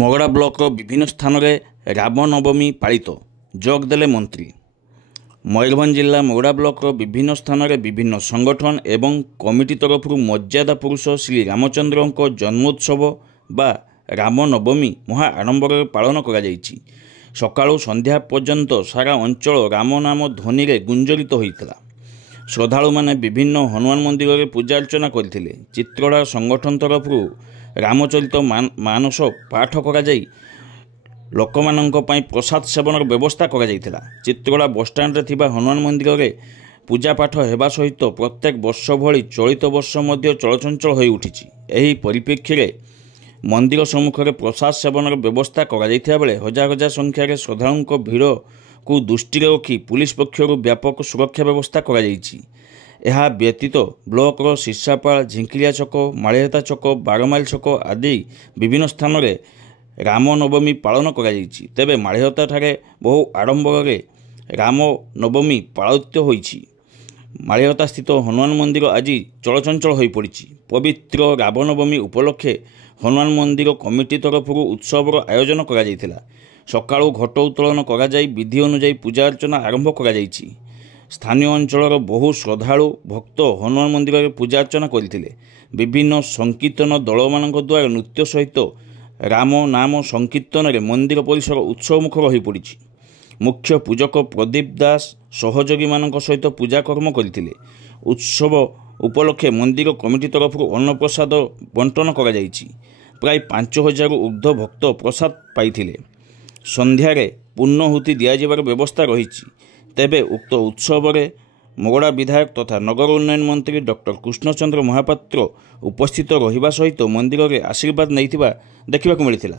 ମଗଡ଼ା ବ୍ଲକର ବିଭିନ୍ନ ସ୍ଥାନରେ ରାମନବମୀ ପାଳିତ ଯୋଗଦେଲେ ମନ୍ତ୍ରୀ। ମୟୂରଭଞ୍ଜ ଜିଲ୍ଲା ମଗଡ଼ା ବ୍ଲକର ବିଭିନ୍ନ ସ୍ଥାନରେ ବିଭିନ୍ନ ସଂଗଠନ ଏବଂ କମିଟି ତରଫରୁ ମର୍ଯ୍ୟାଦା ପୁରୁଷ ଶ୍ରୀ ରାମଚନ୍ଦ୍ରଙ୍କ ଜନ୍ମୋତ୍ସବ ବା ରାମନବମୀ ମହା ଆଡ଼ମ୍ବରରେ ପାଳନ କରାଯାଇଛି। ସକାଳୁ ସନ୍ଧ୍ୟା ପର୍ଯ୍ୟନ୍ତ ସାରା ଅଞ୍ଚଳ ରାମ ନାମ ଧ୍ୱନିରେ ଗୁଞ୍ଜରିତ ହୋଇଥିଲା। ଶ୍ରଦ୍ଧାଳୁମାନେ ବିଭିନ୍ନ ହନୁମାନ ମନ୍ଦିରରେ ପୂଜା ଅର୍ଚ୍ଚନା କରିଥିଲେ। ଚିତ୍ରଡ଼ା ସଂଗଠନ ତରଫରୁ ରାମଚରିତ ମାନସ ପାଠ କରାଯାଇ ଲୋକମାନଙ୍କ ପାଇଁ ପ୍ରସାଦ ସେବନର ବ୍ୟବସ୍ଥା କରାଯାଇଥିଲା। ଚିତ୍ରଡ଼ା ବସ୍ଷ୍ଟାଣ୍ଡରେ ଥିବା ହନୁମାନ ମନ୍ଦିରରେ ପୂଜାପାଠ ହେବା ସହିତ ପ୍ରତ୍ୟେକ ବର୍ଷ ଭଳି ଚଳିତ ବର୍ଷ ମଧ୍ୟ ଚଳଚଞ୍ଚଳ ହୋଇ ଉଠିଛି। ଏହି ପରିପ୍ରେକ୍ଷୀରେ ମନ୍ଦିର ସମ୍ମୁଖରେ ପ୍ରସାଦ ସେବନର ବ୍ୟବସ୍ଥା କରାଯାଇଥିବା ବେଳେ ହଜାର ହଜାର ସଂଖ୍ୟାରେ ଶ୍ରଦ୍ଧାଳୁଙ୍କ ଭିଡ଼କୁ ଦୃଷ୍ଟିରେ ରଖି ପୁଲିସ ପକ୍ଷରୁ ବ୍ୟାପକ ସୁରକ୍ଷା ବ୍ୟବସ୍ଥା କରାଯାଇଛି। ଏହା ବ୍ୟତୀତ ବ୍ଲକର ଶିର୍ଷାପାଳ, ଝିଙ୍କିଲିଆ ଛକ, ମାଳିହତା ଛକ, ବାରମାଇଲ ଛକ ଆଦି ବିଭିନ୍ନ ସ୍ଥାନରେ ରାମନବମୀ ପାଳନ କରାଯାଇଛି। ତେବେ ମାଳିହତାଠାରେ ବହୁ ଆଡ଼ମ୍ବରରେ ରାମନବମୀ ପାଳିତ ହୋଇଛି। ମାଳିହତା ସ୍ଥିତ ହନୁମାନ ମନ୍ଦିର ଆଜି ଚଳଚଞ୍ଚଳ ହୋଇପଡ଼ିଛି। ପବିତ୍ର ରାମନବମୀ ଉପଲକ୍ଷେ ହନୁମାନ ମନ୍ଦିର କମିଟି ତରଫରୁ ଉତ୍ସବର ଆୟୋଜନ କରାଯାଇଥିଲା। ସକାଳୁ ଘଟ ଉତ୍ତୋଳନ କରାଯାଇ ବିଧି ଅନୁଯାୟୀ ପୂଜା ଅର୍ଚ୍ଚନା ଆରମ୍ଭ କରାଯାଇଛି। ସ୍ଥାନୀୟ ଅଞ୍ଚଳର ବହୁ ଶ୍ରଦ୍ଧାଳୁ ଭକ୍ତ ହନୁମାନ ମନ୍ଦିରରେ ପୂଜା ଅର୍ଚ୍ଚନା କରିଥିଲେ। ବିଭିନ୍ନ ସଂକୀର୍ତ୍ତନ ଦଳମାନଙ୍କ ଦ୍ୱାରା ନୃତ୍ୟ ସହିତ ରାମ ନାମ ସଂକୀର୍ତ୍ତନରେ ମନ୍ଦିର ପରିସର ଉତ୍ସବମୁଖର ହୋଇପଡ଼ିଛି। ମୁଖ୍ୟ ପୂଜକ ପ୍ରଦୀପ ଦାସ ସହଯୋଗୀମାନଙ୍କ ସହିତ ପୂଜାକର୍ମ କରିଥିଲେ। ଉତ୍ସବ ଉପଲକ୍ଷେ ମନ୍ଦିର କମିଟି ତରଫରୁ ଅନ୍ନପ୍ରସାଦ ବଣ୍ଟନ କରାଯାଇଛି। ପ୍ରାୟ 5000ରୁ ଉର୍ଦ୍ଧ୍ୱ ଭକ୍ତ ପ୍ରସାଦ ପାଇଥିଲେ। ସନ୍ଧ୍ୟାରେ ପୂର୍ଣ୍ଣାହୁତି ଦିଆଯିବାର ବ୍ୟବସ୍ଥା ରହିଛି। ତେବେ ଉକ୍ତ ଉତ୍ସବରେ ମଗଡ଼ା ବିଧାୟକ ତଥା ନଗର ଉନ୍ନୟନ ମନ୍ତ୍ରୀ ଡକ୍ଟର କୃଷ୍ଣଚନ୍ଦ୍ର ମହାପାତ୍ର ଉପସ୍ଥିତ ରହିବା ସହିତ ମନ୍ଦିରରେ ଆଶୀର୍ବାଦ ନେଇଥିବା ଦେଖିବାକୁ ମିଳିଥିଲା।